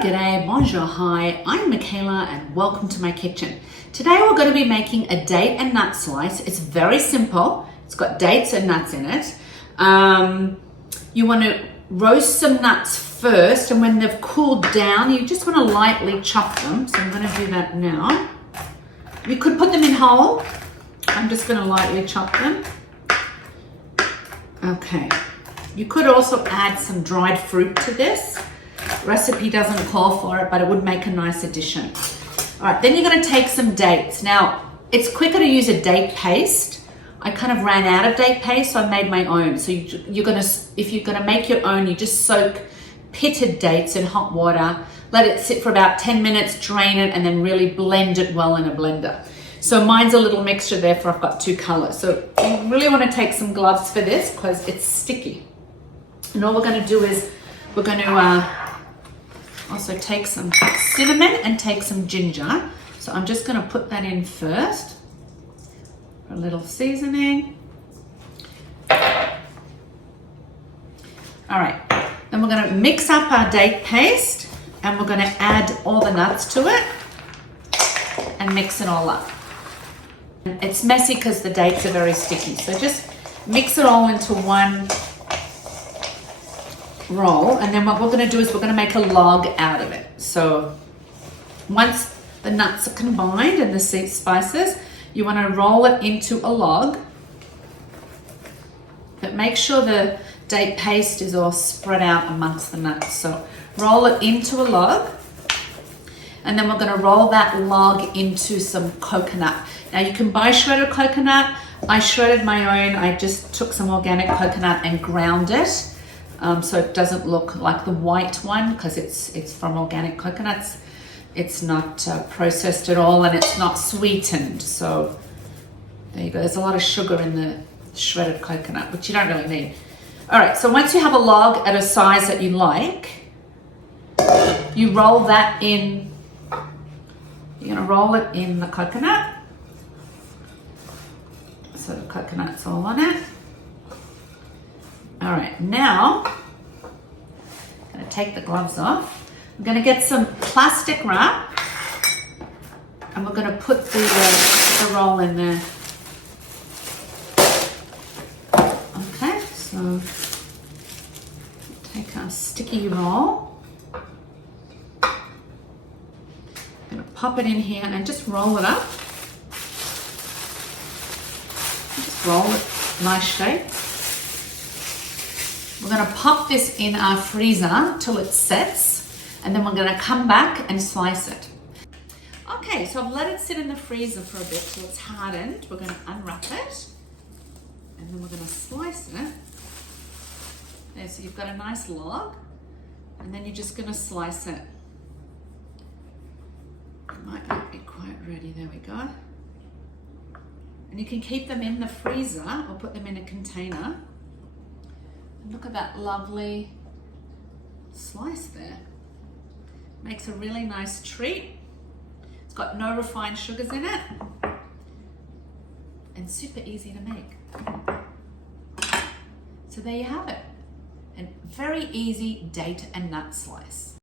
g'day, bonjour, hi, I'm Michaela and welcome to my kitchen. Today we're going to be making a date and nut slice. It's very simple. It's got dates and nuts in it. You want to roast some nuts first, and when they've cooled down, you just want to lightly chop them. So I'm going to do that now. You could put them in whole. I'm just going to lightly chop them. Okay. You could also add some dried fruit to this. Recipe doesn't call for it, but it would make a nice addition. All right, then you're going to take some dates. Now, it's quicker to use a date paste. I kind of ran out of date paste, so I made my own. So if you're going to make your own, you just soak pitted dates in hot water, let it sit for about 10 minutes, drain it, and then really blend it well in a blender. So mine's a little mixture there, for I've got two colors. So you really want to take some gloves for this because it's sticky. And all we're going to do is we're going to also take some cinnamon and take some ginger. So I'm just going to put that in first for a little seasoning. All right, then we're going to mix up our date paste and we're going to add all the nuts to it and mix it all up. It's messy because the dates are very sticky. So just mix it all into one roll, and then what we're going to do is we're going to make a log out of it. So once the nuts are combined and the spices, you want to roll it into a log, but make sure the date paste is all spread out amongst the nuts. So roll it into a log, and then we're going to roll that log into some coconut. Now you can buy shredded coconut. I shredded my own. I just took some organic coconut and ground it. So it doesn't look like the white one because it's from organic coconuts. It's not processed at all, and it's not sweetened. So there you go. There's a lot of sugar in the shredded coconut, which you don't really need. All right, so once you have a log at a size that you like, you roll that in. You're going to roll it in the coconut. So the coconut's all on it. All right, now I'm going to take the gloves off. I'm going to get some plastic wrap, and we're going to put the roll in there. Okay, so take our sticky roll. I'm going to pop it in here and just roll it up. Just roll it nice shape. We're going to pop this in our freezer till it sets, and then we're going to come back and slice it. Okay, so I've let it sit in the freezer for a bit till it's hardened. We're going to unwrap it, and then we're going to slice it. There, so you've got a nice log, and then you're just going to slice it. It might not be quite ready. There we go. And you can keep them in the freezer or put them in a container. Look at that lovely slice there. Makes a really nice treat. It's got no refined sugars in it and super easy to make. So there you have it. A very easy date and nut slice.